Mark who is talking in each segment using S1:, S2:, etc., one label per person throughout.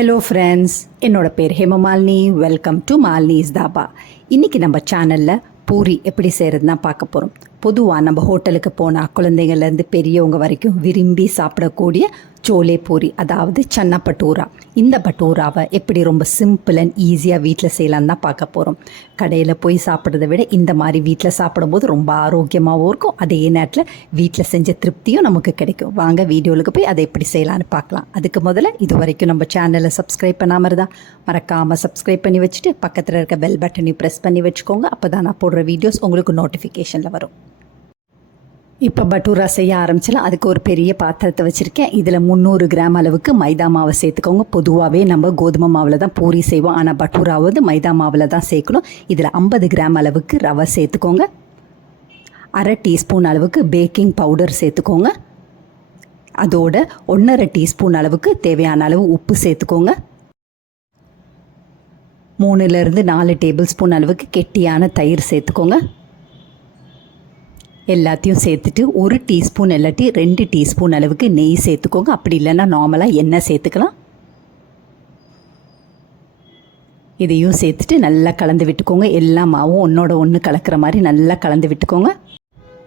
S1: Hello friends என்னோட பேர் Hemamalini welcome to Malini's dhaba இன்றைக்கி நம்ம சேனலில் பூரி எப்படி செய்கிறதுனா பார்க்க போகிறோம் பொதுவாக நம்ம ஹோட்டலுக்கு போனால் குழந்தைங்கள்லேருந்து பெரியவங்க வரைக்கும் விரும்பி சாப்பிடக்கூடிய சோலே பூரி அதாவது சன்னா பட்டூரா. இந்த பட்டூராவை எப்படி ரொம்ப சிம்பிள் அண்ட் ஈஸியாக வீட்டில் செய்யலாம் தான் பார்க்க போகிறோம் கடையில் போய் சாப்பிட்றத விட இந்த மாதிரி வீட்டில் சாப்பிடும்போது ரொம்ப ஆரோக்கியமாகவும் இருக்கும். அதே நேரத்தில் வீட்டில் செஞ்ச திருப்தியும் நமக்கு கிடைக்கும். வாங்க வீடியோவுக்கு போய் அதை எப்படி செய்யலான்னு பார்க்கலாம். அதுக்கு முதல்ல இது வரைக்கும் நம்ம சேனலை சப்ஸ்கிரைப் பண்ணாமல் இருந்தால் மறக்காமல் சப்ஸ்கிரைப் பண்ணி வச்சுட்டு பக்கத்தில் இருக்க பெல் பட்டனையும் ப்ரெஸ் பண்ணி வச்சுக்கோங்க. அப்போ தான் நான் போடுற வீடியோஸ் உங்களுக்கு நோட்டிஃபிகேஷனில் வரும். இப்போ பட்டூரா செய்ய ஆரம்பிச்சலாம் அதுக்கு ஒரு பெரிய பாத்திரத்தை வச்சுருக்கேன். இதில் முந்நூறு கிராம் அளவுக்கு மைதா மாவை சேர்த்துக்கோங்க. பொதுவாகவே நம்ம கோதுமை மாவில் தான் பூரி செய்வோம். ஆனால் பட்டூராவது மைதா மாவில் தான் சேர்க்கணும். இதில் ஐம்பது கிராம் அளவுக்கு ரவை சேர்த்துக்கோங்க. அரை டீஸ்பூன் அளவுக்கு பேக்கிங் பவுடர் சேர்த்துக்கோங்க. அதோட ஒன்றரை டீஸ்பூன் அளவுக்கு தேவையான அளவு உப்பு சேர்த்துக்கோங்க. மூணுலேருந்து நாலு டேபிள் ஸ்பூன் அளவுக்கு கெட்டியான தயிர் சேர்த்துக்கோங்க. எல்லாத்தையும் சேர்த்துட்டு ஒரு டீஸ்பூன் இல்லாட்டி ரெண்டு டீஸ்பூன் அளவுக்கு நெய் சேர்த்துக்கோங்க. அப்படி இல்லைன்னா நார்மலாக எண்ணெய் சேர்த்துக்கலாம். இதையும் சேர்த்துட்டு நல்லா கலந்து விட்டுக்கோங்க. எல்லா மாவும் ஒன்றோட ஒன்று கலக்கிற மாதிரி நல்லா கலந்து விட்டுக்கோங்க.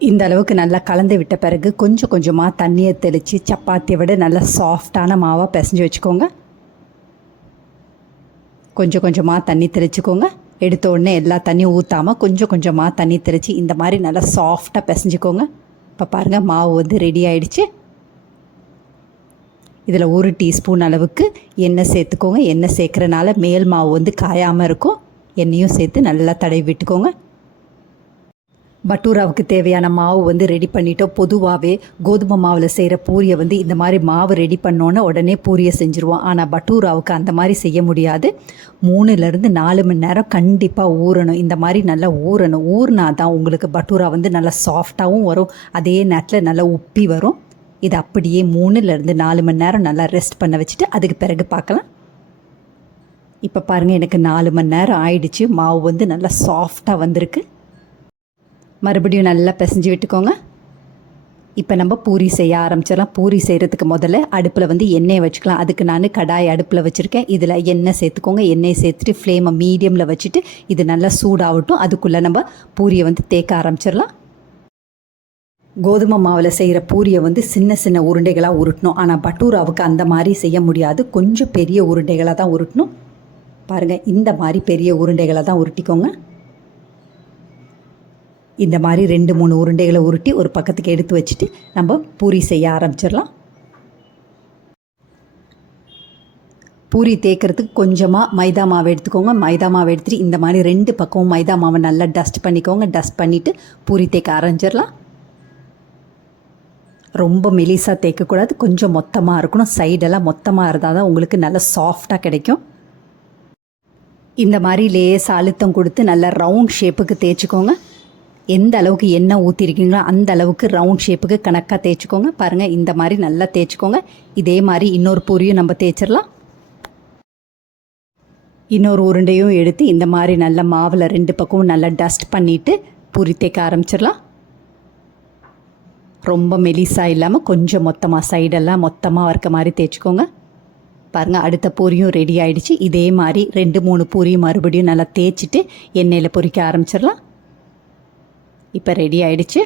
S1: இந்த அளவுக்கு நல்லா கலந்து விட்ட பிறகு கொஞ்சம் கொஞ்சமாக தண்ணியை தெளித்து சப்பாத்தியை விட நல்லா சாஃப்டான மாவாக பிசைஞ்சு வச்சுக்கோங்க. கொஞ்சம் கொஞ்சமாக தண்ணி தெளிச்சுக்கோங்க. எடுத்த உடனே எல்லா தண்ணியும் ஊற்றாமல் கொஞ்சம் கொஞ்சமாக தண்ணி தெளித்து இந்த மாதிரி நல்லா சாஃப்டாக பிசைஞ்சிக்கோங்க. இப்போ பாருங்கள் மாவு வந்து ரெடி ஆயிடுச்சு. இதில் ஒரு டீஸ்பூன் அளவுக்கு எண்ணெய் சேர்த்துக்கோங்க. எண்ணெய் சேர்க்குறனால மேல் மாவு வந்து காயாமல் இருக்கும். எண்ணெயும் சேர்த்து நல்லா தடவி விட்டுக்கோங்க. பட்டூராவுக்கு தேவையான மாவு வந்து ரெடி பண்ணிட்டோம். பொதுவாகவே கோதுமை மாவில் செய்கிற பூரியை வந்து இந்த மாதிரி மாவு ரெடி பண்ணோன்னே உடனே பூரியை செஞ்சுருவோம். ஆனால் பட்டூராவுக்கு அந்த மாதிரி செய்ய முடியாது. மூணுலேருந்து நாலு மணி நேரம் கண்டிப்பாக ஊறணும். இந்த மாதிரி நல்லா ஊறணும். ஊறினா தான் உங்களுக்கு பட்டூரா வந்து நல்லா சாஃப்டாகவும் வரும். அதே நேரத்தில் நல்லா உப்பி வரும். இது அப்படியே மூணுலேருந்து நாலு மணி நேரம் நல்லா ரெஸ்ட் பண்ண வச்சுட்டு அதுக்கு பிறகு பார்க்கலாம். இப்போ பாருங்கள் எனக்கு நாலு மணி நேரம் ஆயிடுச்சு. மாவு வந்து நல்லா சாஃப்டாக வந்திருக்கு. மறுபடியும் நல்லா பிசைஞ்சு விட்டுக்கோங்க. இப்போ நம்ம பூரி செய்ய ஆரம்பிச்சிடலாம். பூரி செய்கிறதுக்கு முதல்ல அடுப்பில் வந்து எண்ணெயை வச்சுக்கலாம். அதுக்கு நான் கடாய் அடுப்பில் வச்சுருக்கேன். இதில் எண்ணெய் சேர்த்துக்கோங்க. எண்ணெய் சேர்த்துட்டு ஃப்ளேமை மீடியமில் வச்சுட்டு இது நல்லா சூடாகட்டும். அதுக்குள்ளே நம்ம பூரியை வந்து தேக்க ஆரம்பிச்சிடலாம். கோதுமை மாவில் செய்கிற பூரியை வந்து சின்ன சின்ன உருண்டைகளாக உருட்டணும். ஆனால் பட்டூராவுக்கு அந்த மாதிரி செய்ய முடியாது. கொஞ்சம் பெரிய உருண்டைகளாக தான் உருட்டணும். பாருங்கள் இந்த மாதிரி பெரிய உருண்டைகளை தான் உருட்டிக்கோங்க. இந்த மாதிரி ரெண்டு மூணு உருண்டைகளை உருட்டி ஒரு பக்கத்துக்கு எடுத்து வச்சுட்டு நம்ம பூரி செய்ய ஆரம்பிச்சிடலாம். பூரி தேய்க்கிறதுக்கு கொஞ்சமாக மைதா மாவு எடுத்துக்கோங்க. மைதா மாவு எடுத்துகிட்டு இந்த மாதிரி ரெண்டு பக்கமும் மைதா மாவை நல்லா டஸ்ட் பண்ணிக்கோங்க. டஸ்ட் பண்ணிவிட்டு பூரி தேய்க்க ஆரம்பிச்சிடலாம். ரொம்ப மெலிசாக தேய்க்கக்கூடாது கொஞ்சம் மொத்தமாக இருக்கணும். சைடெல்லாம் மொத்தமாக இருந்தால் தான் உங்களுக்கு நல்லா சாஃப்டாக கிடைக்கும். இந்த மாதிரி லேஸ் அழுத்தம் கொடுத்து நல்லா ரவுண்ட் ஷேப்புக்கு தேய்ச்சிக்கோங்க. எந்த அளவுக்கு எண்ணெய் ஊற்றிருக்கீங்களோ அந்த அளவுக்கு ரவுண்ட் ஷேப்புக்கு கணக்காக தேய்ச்சிக்கோங்க. பாருங்கள் இந்த மாதிரி நல்லா தேய்ச்சிக்கோங்க. இதே மாதிரி இன்னொரு பொரியும் நம்ம தேய்ச்சிடலாம். இன்னொரு உருண்டையும் எடுத்து இந்த மாதிரி நல்ல மாவில் ரெண்டு பக்கமும் நல்லா டஸ்ட் பண்ணிவிட்டு பூரி தேய்க்க ஆரம்பிச்சிடலாம். ரொம்ப மெலிசாக இல்லாமல் கொஞ்சம் மொத்தமாக சைடெல்லாம் மொத்தமாக இருக்க மாதிரி தேய்ச்சிக்கோங்க. பாருங்கள் அடுத்த பூரியும் ரெடி ஆகிடுச்சு இதே மாதிரி ரெண்டு மூணு பூரியும் மறுபடியும் நல்லா தேய்ச்சிட்டு எண்ணெயில் பொரிக்க ஆரம்பிச்சிடலாம். இப்போ ரெடி ஆயிடுச்சு.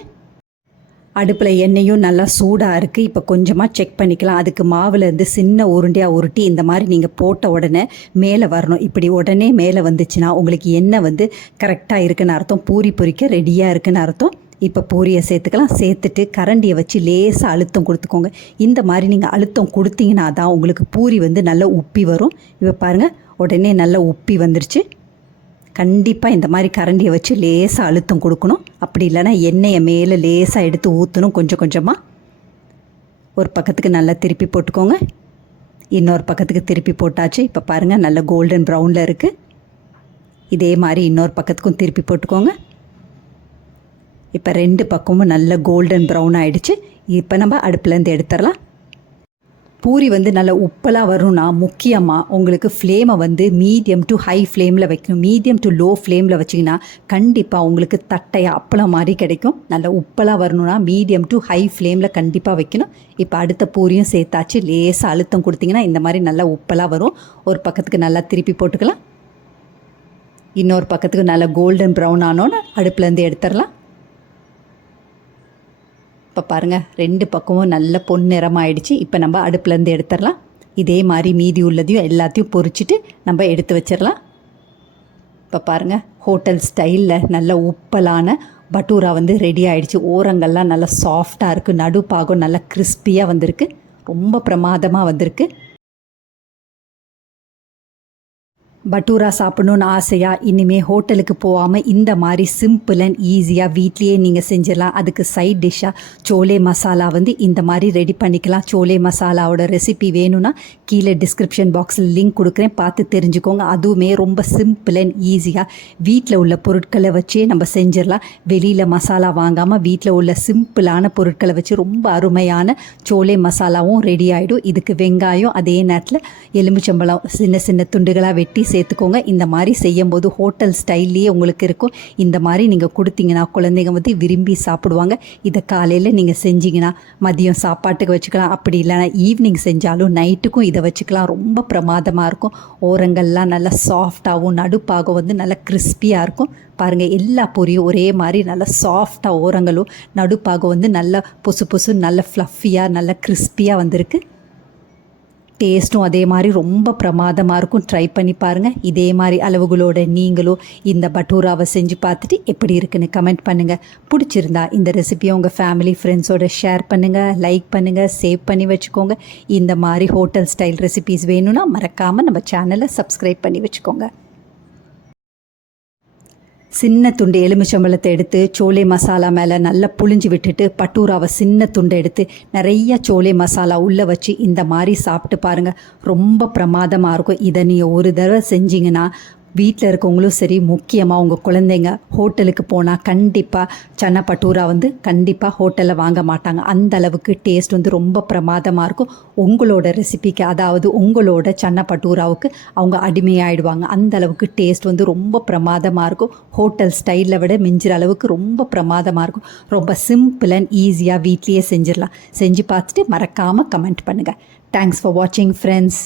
S1: அடுப்பில் எண்ணெயும் நல்லா சூடாக இருக்குது இப்போ கொஞ்சமாக செக் பண்ணிக்கலாம். அதுக்கு மாவுலேருந்து சின்ன உருண்டையாக உருட்டி இந்த மாதிரி நீங்கள் போட்ட உடனே மேலே வரணும். இப்படி உடனே மேலே வந்துச்சுன்னா உங்களுக்கு எண்ணெய் வந்து கரெக்டாக இருக்குன்னு அர்த்தம். பூரி பொரிக்க ரெடியாக இருக்குன்னு அர்த்தம். இப்போ பூரியை சேர்த்துக்கலாம். சேர்த்துட்டு கரண்டியை வச்சு லேசாக அழுத்தம் கொடுத்துக்கோங்க. இந்த மாதிரி நீங்கள் அழுத்தம் கொடுத்தீங்கன்னா தான் உங்களுக்கு பூரி வந்து நல்லா உப்பி வரும். இப்போ பாருங்கள் உடனே நல்லா உப்பி வந்துருச்சு. கண்டிப்பாக இந்த மாதிரி கரண்டியை வச்சு லேசாக அழுத்தம் கொடுக்கணும். அப்படி இல்லைன்னா எண்ணெயை மேலே லேசாக எடுத்து ஊற்றணும் கொஞ்சம் கொஞ்சமாக ஒரு பக்கத்துக்கு நல்லா திருப்பி போட்டுக்கோங்க. இன்னொரு பக்கத்துக்கு திருப்பி போட்டாச்சு. இப்போ பாருங்கள் நல்ல கோல்டன் ப்ரௌனில் இருக்குது இதே மாதிரி இன்னொரு பக்கத்துக்கும் திருப்பி போட்டுக்கோங்க. இப்போ ரெண்டு பக்கமும் நல்ல கோல்டன் ப்ரௌன் ஆகிடுச்சு இப்போ நம்ம அடுப்புலேருந்து எடுத்துடலாம். பூரி வந்து நல்லா உப்பலாக வரும்னா முக்கியமாக உங்களுக்கு ஃப்ளேமை வந்து மீடியம் டு ஹை ஃப்ளேமில் வைக்கணும். மீடியம் டு லோ ஃப்ளேமில் வச்சிங்கன்னா கண்டிப்பாக உங்களுக்கு தட்டையாக அப்பளம் மாதிரி கிடைக்கும். நல்ல உப்பலாக வரணும்னா மீடியம் டு ஹை ஃப்ளேமில் கண்டிப்பாக வைக்கணும். இப்போ அடுத்த பூரியும் சேர்த்தாச்சு. லேசாக அழுத்தம் கொடுத்தீங்கன்னா இந்த மாதிரி நல்லா உப்பலாக வரும். ஒரு பக்கத்துக்கு நல்லா திருப்பி போட்டுக்கலாம். இன்னொரு பக்கத்துக்கு நல்லா கோல்டன் ப்ரௌன் ஆனோன்னு அடுப்புலேருந்து எடுத்துடலாம். இப்போ பாருங்கள் ரெண்டு பக்கமும் நல்ல பொன்னிறமாயிடுச்சு. இப்போ நம்ம அடுப்புலேருந்து எடுத்துடலாம். இதே மாதிரி மீதி உள்ளதையும் எல்லாத்தையும் பொறிச்சிட்டு நம்ம எடுத்து வச்சிடலாம். இப்போ பாருங்கள் ஹோட்டல் ஸ்டைலில் நல்ல உப்பலான பட்டூரா வந்து ரெடி ஆகிடுச்சு ஓரங்கள்லாம் நல்லா சாஃப்டாக இருக்குது நடுப்பாகம் நல்லா கிறிஸ்பியாக வந்திருக்கு. ரொம்ப பிரமாதமாக வந்திருக்கு. பட்டூரா சாப்பிடணுன்னு ஆசையாக இனிமேல் ஹோட்டலுக்கு போகாமல் இந்த மாதிரி சிம்பிள் அண்ட் ஈஸியாக வீட்லேயே நீங்கள் செஞ்சிடலாம். அதுக்கு சைட் டிஷ்ஷாக சோலே மசாலா வந்து இந்த மாதிரி ரெடி பண்ணிக்கலாம். சோலே மசாலாவோட ரெசிபி வேணும்னா கீழே டிஸ்கிரிப்ஷன் பாக்ஸில் லிங்க் கொடுக்குறேன். பார்த்து தெரிஞ்சுக்கோங்க. அதுவுமே ரொம்ப சிம்பிள் அண்ட் ஈஸியாக வீட்டில் உள்ள பொருட்களை வச்சே நம்ம செஞ்சிடலாம். வெளியில் மசாலா வாங்காமல் வீட்டில் உள்ள சிம்பிளான பொருட்களை வச்சு ரொம்ப அருமையான சோலே மசாலாவும் ரெடி ஆகிடும் இதுக்கு வெங்காயம் அதே நேரத்தில் எலுமிச்சம்பழம் சின்ன சின்ன துண்டுகளாக வெட்டி சேர்த்துக்கோங்க. இந்த மாதிரி செய்யும்போது ஹோட்டல் ஸ்டைல்லையே உங்களுக்கு இருக்கும். இந்த மாதிரி நீங்கள் கொடுத்தீங்கன்னா குழந்தைங்க வந்து விரும்பி சாப்பிடுவாங்க. இதை காலையில் நீங்கள் செஞ்சீங்கன்னா மதியம் சாப்பாட்டுக்கு வச்சுக்கலாம். அப்படி இல்லைனா ஈவினிங் செஞ்சாலும் நைட்டுக்கும் இதை வச்சுக்கலாம். ரொம்ப பிரமாதமாக இருக்கும். ஓரங்கள்லாம் நல்லா சாஃப்டாகவும் நடுப்பாகவும் வந்து நல்லா கிறிஸ்பியாக இருக்கும். பாருங்கள் எல்லா பொரியும் ஒரே மாதிரி நல்லா சாஃப்டாக ஓரங்களும் நடுப்பாகம் வந்து நல்லா பொசு பொசு நல்ல ஃப்ளஃபியாக நல்ல கிறிஸ்பியாக வந்திருக்கு. டேஸ்ட்டும் அதே மாதிரி ரொம்ப பிரமாதமாக இருக்கும். ட்ரை பண்ணி பாருங்கள் இதே மாதிரி அளவுகளோட நீங்களும் இந்த பட்டூராவை செஞ்சு பார்த்துட்டு எப்படி இருக்குன்னு கமெண்ட் பண்ணுங்கள் பிடிச்சிருந்தா இந்த ரெசிபியை உங்கள் ஃபேமிலி ஃப்ரெண்ட்ஸோட ஷேர் பண்ணுங்கள் லைக் பண்ணுங்கள் சேவ் பண்ணி வச்சுக்கோங்க. இந்த மாதிரி ஹோட்டல் ஸ்டைல் ரெசிபீஸ் வேணும்னா மறக்காமல் நம்ம சேனலை சப்ஸ்கிரைப் பண்ணி வச்சுக்கோங்க. சின்ன துண்டு எலுமிச்சம்பழத்தை எடுத்து சோளே மசாலா மேலே நல்லா புழிஞ்சு விட்டுட்டு பட்டூராவை சின்ன துண்டை எடுத்து நிறைய சோளே மசாலா உள்ளே வச்சு இந்த மாதிரி சாப்பிட்டு பாருங்கள் ரொம்ப பிரமாதமாக இருக்கும். இதை நீங்கள் ஒரு தடவை செஞ்சிங்கன்னா வீட்டில் இருக்கவங்களும் சரி முக்கியமாக உங்கள் குழந்தைங்க ஹோட்டலுக்கு போனால் கண்டிப்பாக சன்ன பட்டூரா வந்து கண்டிப்பாக ஹோட்டலில் வாங்க மாட்டாங்க. அந்த அளவுக்கு டேஸ்ட் வந்து ரொம்ப பிரமாதமாக இருக்கும். உங்களோட ரெசிபிக்கு அதாவது உங்களோட சன்ன பட்டூராவுக்கு அவங்க அடிமையாயிடுவாங்க. அந்த அளவுக்கு டேஸ்ட் வந்து ரொம்ப பிரமாதமாக இருக்கும். ஹோட்டல் ஸ்டைலில் விட மிஞ்சிற அளவுக்கு ரொம்ப பிரமாதமாக இருக்கும். ரொம்ப சிம்பிள் அண்ட் ஈஸியாக வீட்லேயே செஞ்சிடலாம். செஞ்சு பார்த்துட்டு மறக்காமல் கமெண்ட் பண்ணுங்கள் தேங்க்ஸ் ஃபார் வாட்சிங் ஃப்ரெண்ட்ஸ்